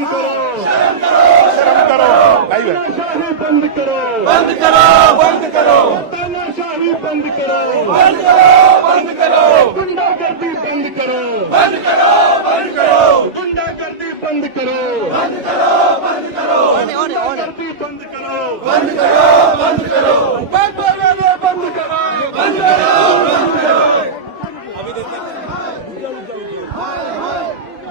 बंद करो, शर्म करो, शर्म करो, तानाशाही बंद करो, बंद करो, बंद करो, तानाशाही बंद करो, बंद करो, बंद करो, गुंडागर्दी बंद करो, बंद करो, बंद करो, गुंडागर्दी बंद करो, बंद करो, बंद करो, गुंडागर्दी बंद करो, बंद करो, बंद करो, बंद करो, बंद करो, बंद करो।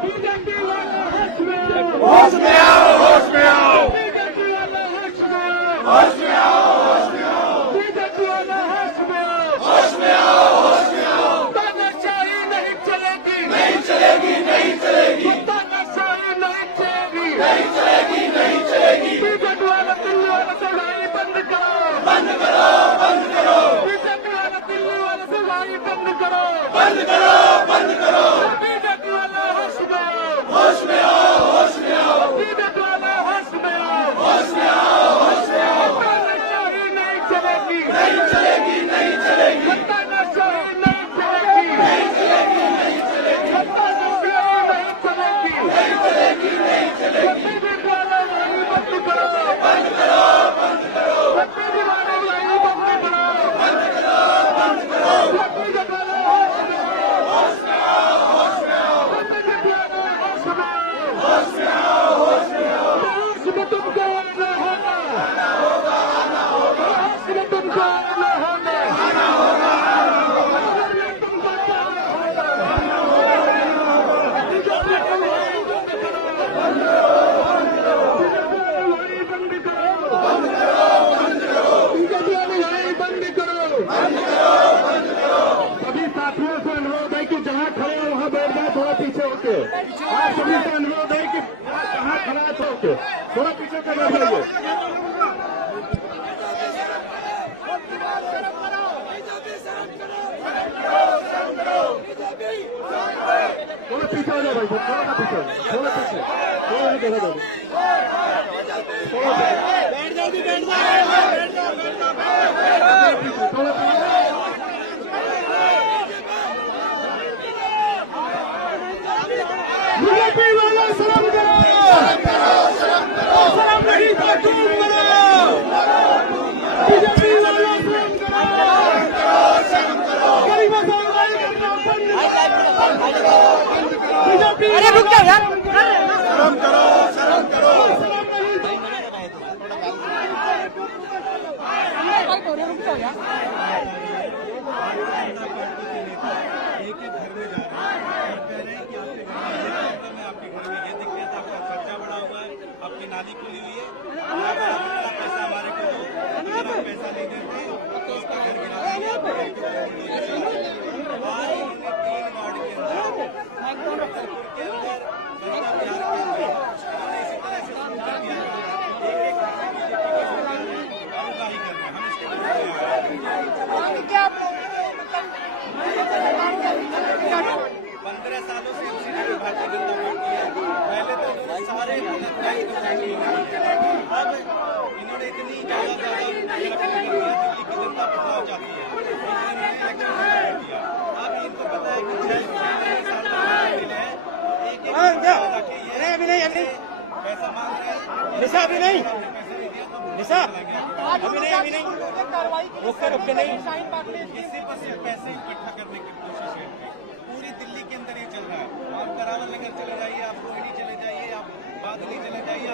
बीजेपी वाला होश में आओ, होश में आओ, होश में आओ, बीजेपी वाला होश में आओ, होश में आओ, होश में आओ, बीजेपी वाला होश में आओ, होश में आओ, होश में आओ। तानाशाही नहीं चलेगी, नहीं चलेगी, नहीं चलेगी, तानाशाही नहीं चलेगी, नहीं चलेगी, नहीं चलेगी। बीजेपी वाला दिल्ली वाला सगाई बंद करो, बंद करो, बंद करो, बीजेपी वाला दिल्ली वाला सगाई बंद करो, बंद करो, बंद करो। बीजेपी वाला होश में आओ, होश में आओ, होश में आओ, बीजेपी वाला होश में आओ, होश में आओ, होश में आओ। तानाशाही नहीं चलेगी, नहीं चलेगी, नहीं चलेगी, तानाशाही नहीं चलेगी, नहीं चलेगी, नहीं चलेगी, तानाशाही नहीं चलेगी, नहीं चलेगी, नहीं चलेगी। बीजेपी वाला नहीं बंद करो, बंद करो, बंद करो, बीजेपी वाला नहीं बंद करो, बंद करो, बंद करो। बीजेपी वाला होश में आओ, होश में आओ, होश में आओ, बीजेपी वाला होश में आओ, होश में आओ, होश में आओ। होश में तुमको आना होगा, होश में तुमको आना होगा, होश में तुमको आना होगा, बीजेपी को लड़ाई बंद करो, लड़ाई बंद करो, बीजेपी वाली लड़ाई बंद करो, सभी साथियों से अनुरोध है कि जहाँ खड़े हैं वहाँ बैठ जाए, थोड़ा पीछे होके। आप सभी से अनुरोध है कि जहाँ खड़ा है होके थोड़ा पीछे से बैठ जाइए, थोड़ा पीछे हो जाओ भाई, थोड़ा सा पीछे, थोड़ा पीछे, थोड़ा जगह दो, थोड़ा बैठ जाओ, बैठ जाओ, थोड़ा बीजेपी वाला शर्म करो, शर्म नहीं तो तुम करो, बीजेपी वाला शर्म करो, गरीबों को लड़ाई करना बंद करो, बीजेपी अरे रुक जाओ यार, शर्म करो, शर्म करो। रुक जाओ यार, एक एक घर में जा रहे हैं और कह रहे हैं कि आपके घर में ये दिक्कत, आपका खर्चा बढ़ा हुआ है, आपकी नाली खुली हुई है, आप इतना पैसा हमारे को दो, अगर आप पैसा नहीं देते तो उसका घर गिरा देंगे। आज उन्होंने 3 वार्ड के अंदर छतरपुर के अंदर जनता बिहार के अंदर उन्होंने इसी तरह से शुरू कर दिया। एक घर में बीजेपी की सरकार है, आगाही कर रहे हैं, हम इसके विरुद्ध हैं। 15 सालों से एमसीडी में भारतीय जनता पार्टी है। पहले तो इन्होंने सारे अब इन्होंने इतनी ज्यादा तरक्की कर दिया, दिल्ली की जनता बदलाव चाहती है, इन्होंने इलेक्शन कर दिया। अब इनको पता है कि 6 साल मिले हैं, एक पैसा मांग रहे हैं, निशा अभी नहीं, पैसा नहीं दिया तो निशा अभी नहीं, रुक नहीं, किसी पर सिर्फ पैसे इकट्ठा करने की कोशिश है। पूरी दिल्ली के अंदर ये चल रहा है। आप करावल नगर चले जाइए, आप रोहिणी चले जाइए, आप बादली चले जाइए,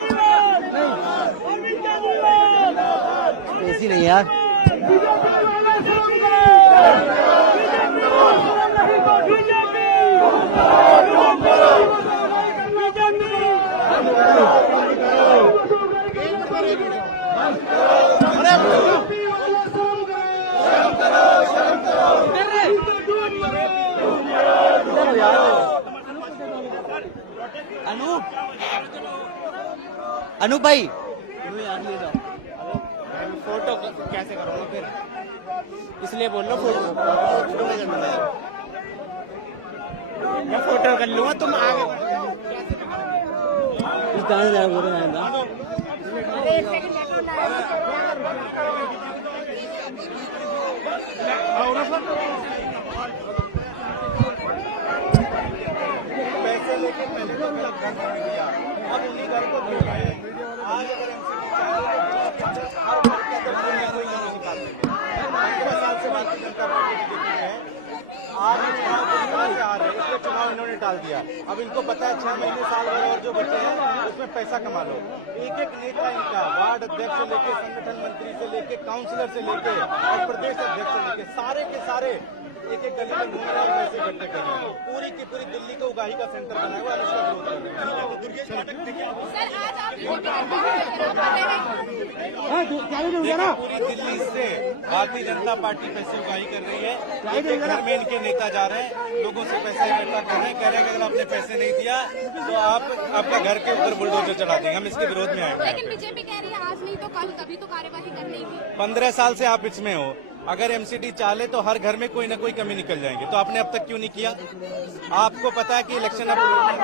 ऐसी नहीं यार। अनूप भाई फोटो कैसे करोगे फिर, इसलिए बोल लो फोटो मैं फोटो कर लूंगा, तुम आगे इस गाने जा बोल रहे हैं ना। पैसे लेके पहले तो घर दिया, अब उन्हीं निकाल दिया। अब इनको पता है 6 महीने साल भर और जो बचे हैं उसमें पैसा कमा लो। एक एक नेता इनका वार्ड अध्यक्ष से लेके संगठन मंत्री से लेके काउंसलर से लेके और प्रदेश अध्यक्ष से लेके सारे के सारे एक एक गली में घूम रहे हैं, पैसे इकट्ठे कर रहे हैं। पूरी की पूरी दिल्ली को उगाही का सेंटर बनाया हुआ है, उसका विरोध कर रहे हैं। दुर्गेश पाठक देखिए, पूरी दिल्ली से भारतीय जनता पार्टी पैसे उगाही कर रही है। एक एक घर में इनके नेता जा रहे हैं, लोगों से पैसा इकट्ठा कर रहे हैं, कह रहे हैं कि अगर आपने पैसे नहीं दिया तो आपका घर के ऊपर बुलडोजर चढ़ा देंगे। हम इसके विरोध में आए हैं। लेकिन बीजेपी कह रही है आज नहीं तो कल, कभी तो कार्यवाही करनी थी। 15 साल से आप इसमें हो, अगर एमसीडी चाले तो हर घर में कोई ना कोई कमी निकल जाएंगे, तो आपने अब तक क्यों नहीं किया? आपको पता है कि इलेक्शन अब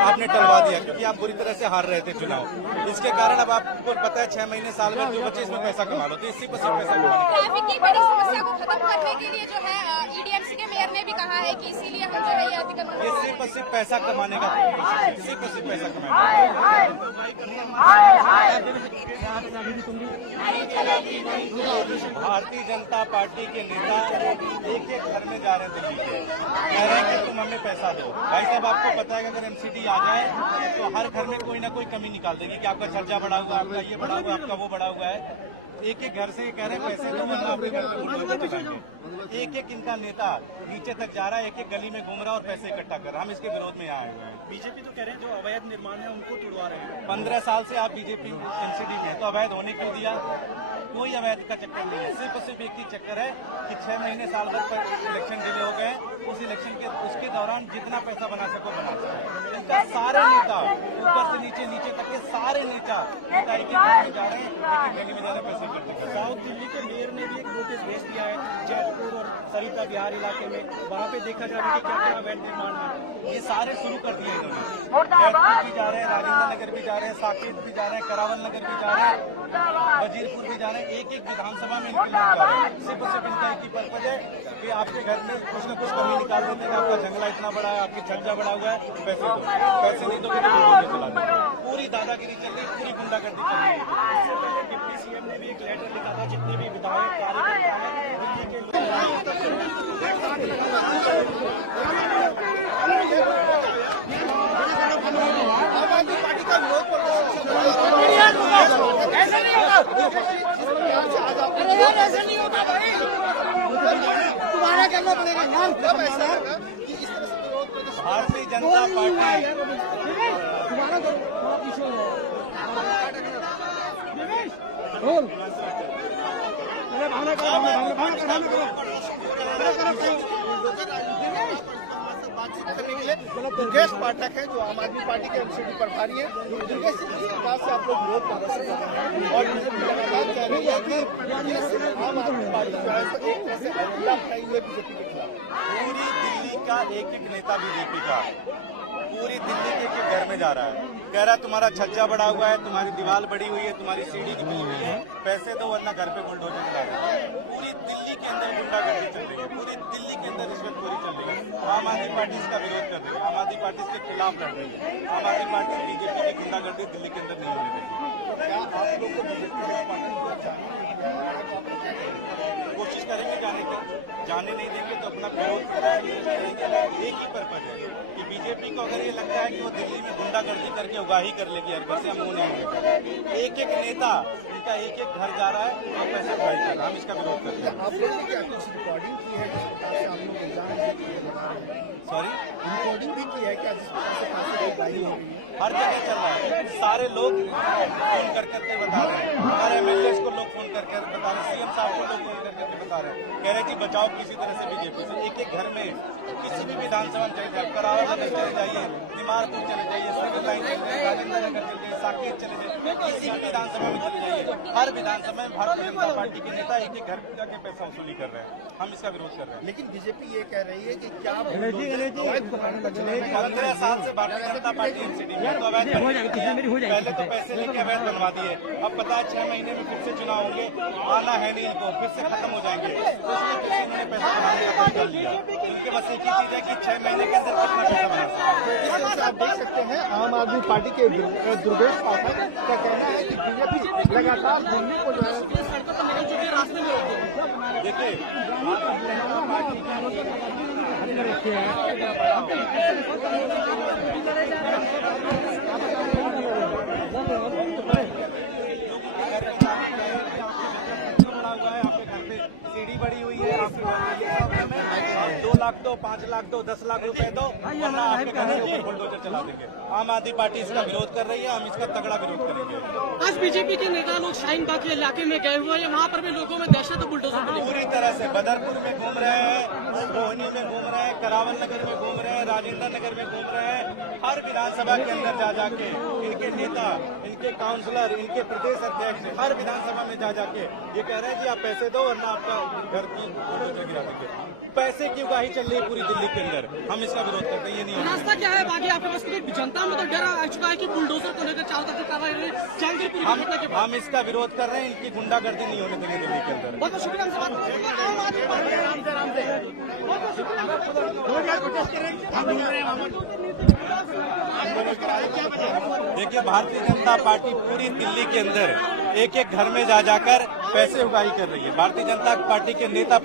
आपने टलवा दिया क्योंकि आप बुरी तरह से हार रहे थे चुनाव। इसके कारण अब आपको पता है 6 महीने साल में जो बचे इसमें पैसा कमा लो, तो इसी पर सिर्फ पैसा कमाने। ट्रैफिक की बड़ी समस्या को खत्म करने के लिए जो है ईडीएमसी के मेयर ने भी कहा है कि इसीलिए हम जो है ये अतिक्रमण, ये सिर्फ और सिर्फ पैसा कमाने का, सिर्फ और सिर्फ पैसा कमाने भारतीय जनता पार्टी के नेता एक एक घर में जा रहे हैं दिल्ली के, कह रहे हैं कि तुम हमें पैसा दो। भाई साहब आपको पता है कि अगर एमसीडी आ जाए तो हर घर में कोई ना कोई कमी निकाल देगी कि आपका खर्चा बढ़ा हुआ, आपका ये बढ़ा हुआ, आपका वो बढ़ा हुआ है। एक एक घर से ये कह रहे हैं पैसे दो वरना आपके घर में बुलडोजर चलाएंगे। एक एक इनका नेता नीचे तक जा रहा है, एक एक गली में घूम रहा है और पैसे इकट्ठा कर रहा है। हम इसके विरोध में आए हुए हैं। बीजेपी तो कह रहे हैं जो अवैध निर्माण है उनको तुड़वा रहे हैं। 15 साल से आप बीजेपी एनसीडी में, तो अवैध होने क्यों दिया? कोई अवैध का चक्कर नहीं है, सिर्फ और सिर्फ एक ही चक्कर है कि 6 महीने साल भर पर इलेक्शन डिले हो गए। उस इलेक्शन के उसके दौरान जितना पैसा बना सको बना सको। इनका सारे नेता ऊपर से नीचे, नीचे तक के सारे नेता एक एक घर में जा रहे हैं, एक एक गली में जा रहे हैं, पैसा इकट्ठा कर रहे हैं। साउथ दिल्ली के मेयर ने भी एक नोटिस भेज दिया है जयपुर और सरिता बिहार इलाके में, वहाँ पे देखा जा रहा है कि क्या क्या अवैध निर्माण है। ये सारे शुरू कर दिए इन्होंने। जयपुर भी जा रहे हैं, राजेंद्र नगर भी जा रहे हैं, साकेत भी जा रहे हैं, करावल नगर भी जा रहे हैं, वजीरपुर भी जा रहे हैं। एक एक विधानसभा में इनके लोग जा रहे हैं। सिर्फ और सिर्फ इनका एक ही पर्पज है कि आपके घर में कुछ न कुछ कमी निकाल देते हैं। आपका जंगला इतना बड़ा है, आपकी छज्जा बड़ा हुआ है, पैसे दो, पैसे नहीं दोगे तो बुलडोजर चला देंगे। पूरी दादागिरी चल रही, पूरी गुंडागर्दी चल रही है। इससे पहले डिप्टी सीएम ने भी एक लेटर लिखा था जितने भी विधायक कार्यकर्ता हैं दिल्ली के आम आदमी पार्टी का विरोध तुम्हारा करना पड़ेगा नाम कब ऐसा कि इस तरह से विरोध भारतीय जनता पार्टी बातचीत करने के लिए दुर्गेश पाठक है जो आम आदमी पार्टी के एमसीडी प्रभारी है। दुर्गेश जी, किस प्रकार से आप लोग विरोध प्रदर्शन कर रहे हैं और बीजेपी लगातार कह रही है कि आम आदमी पार्टी जो है एक तरह से अल्लाह बनाई हुई है बीजेपी के खिलाफ। पूरी दिल्ली का एक एक नेता बीजेपी का पूरी दिल्ली के एक एक घर में जा रहा है, कह रहा है तुम्हारा छज्जा बड़ा हुआ है, तुम्हारी दीवार बड़ी हुई है, तुम्हारी सीढ़ी निकली हुई है, पैसे दो वरना घर पे बुलडोजर चला देंगे। पूरी दिल्ली के अंदर गुंडागर्दी चल रही है, पूरी दिल्ली के अंदर रिश्वतखोरी चल रही है। आम आदमी पार्टी इसका विरोध कर रही है, आम आदमी पार्टी इसके खिलाफ लड़ रही है। आम आदमी पार्टी बीजेपी की गुंडागर्दी दिल्ली के अंदर नहीं होने देगी। क्या आप लोग को कोशिश करेंगे जाने के, जाने नहीं देंगे तो अपना विरोध करेंगे। एक ही पर्पज है कि बीजेपी को अगर ये लगता है कि वो दिल्ली में गुंडागर्दी करके उगाही कर लेगी, हर घर से हम नहीं होंगे। एक एक नेता इनका एक एक घर जा रहा है और पैसे उगाही कर रहा है। हम इसका विरोध करते हैं। आप लोगों ने क्या कुछ रिकॉर्डिंग की है जिस प्रकार से आप लोग इल्जाम सॉरी, रिकॉर्डिंग भी की है क्या जिस प्रकार से पैसे उगाही हो रही है? हर जगह चल रहा है। सारे लोग फोन कर करके बता रहे हैं, हमारे एमएलए को लोग फोन करके बता रहे हैं, सीएम साहब को लोग फोन करके बता रहे हैं, कह रहे हैं कि बचाओ किसी तरह से बीजेपी से। एक एक घर में किसी भी विधानसभा में चले जाए, करावल नगर चले जाइए, निमारपुर चले जाइए, सिविल लाइन चले जाइए, राजेंद्र नगर चले जाइए, साकेत चले जाइए, किसी भी विधानसभा में चले जाइए, हर विधानसभा में भारतीय जनता पार्टी के नेता एक एक घर जाके पैसा वसूली कर रहे हैं। हम इसका विरोध कर रहे हैं। लेकिन बीजेपी ये कह रही है कि क्या 15 साल से भारतीय जनता पार्टी एनसीडी में, तो अवैध पहले तो पैसे लेके अवैध बनवा दिए, अब पता है 6 महीने में फिर से चुनाव होंगे, आना है नहीं इनको, फिर से खत्म हो जाएंगे, तो इसलिए फिर से इन्होंने पैसा बनाने का काम कर लिया। उनके बस एक ही चीज है कि 6 महीने के अंदर कितना पैसा बना सकते हैं। इस तरह से आप देख सकते हैं आम आदमी पार्टी के दुर्गेश का कहना है कि बीजेपी लगातार दिल्ली को जो है देखिए सीढ़ी बड़ी हुई है आपके आप 2 लाख दो, 5 लाख दो, 10 लाख रुपए दो, वरना आपके घर के ऊपर बुलडोजर चला देंगे। आम आदमी पार्टी इसका विरोध कर रही है, हम इसका तगड़ा विरोध करेंगे। आज बीजेपी के नेता लोग शाहीन बाग के इलाके में गए हुए हैं, वहाँ पर भी लोगों में दहशत बुलडोजर पूरी तरह से बदरपुर में घूम रहे हैं, रोहिणी में घूम रहे हैं, करावल नगर में घूम रहे हैं, राजेंद्र नगर में घूम रहे हैं। हर विधानसभा के अंदर जा जाके इनके नेता, इनके काउंसलर, इनके प्रदेश अध्यक्ष हर विधानसभा में जा जाके ये कह रहे हैं कि आप पैसे दो वरना आपका घर की बुलडोजर गिरा देंगे। पैसे की उगाही चल रही है पूरी दिल्ली के अंदर, हम इसका विरोध करते हैं। ये नहीं रास्ता क्या है बाकी आपके पास? जनता में तो डर आ चुका है कि बुलडोजर को लेकर चारों तरफ कार्रवाई हो रही है। जहांगीरपुर की घटना के बाद हम इसका विरोध कर रहे हैं, इनकी गुंडागर्दी नहीं होने देंगे दिल्ली के अंदर। बहुत बहुत शुक्रिया हमसे बात करने के लिए। आम आदमी पार्टी बहुत बहुत शुक्रिया। देखिए भारतीय जनता पार्टी पूरी दिल्ली के अंदर एक एक घर में जा जाकर पैसे उगाही कर रही है। भारतीय जनता पार्टी के नेता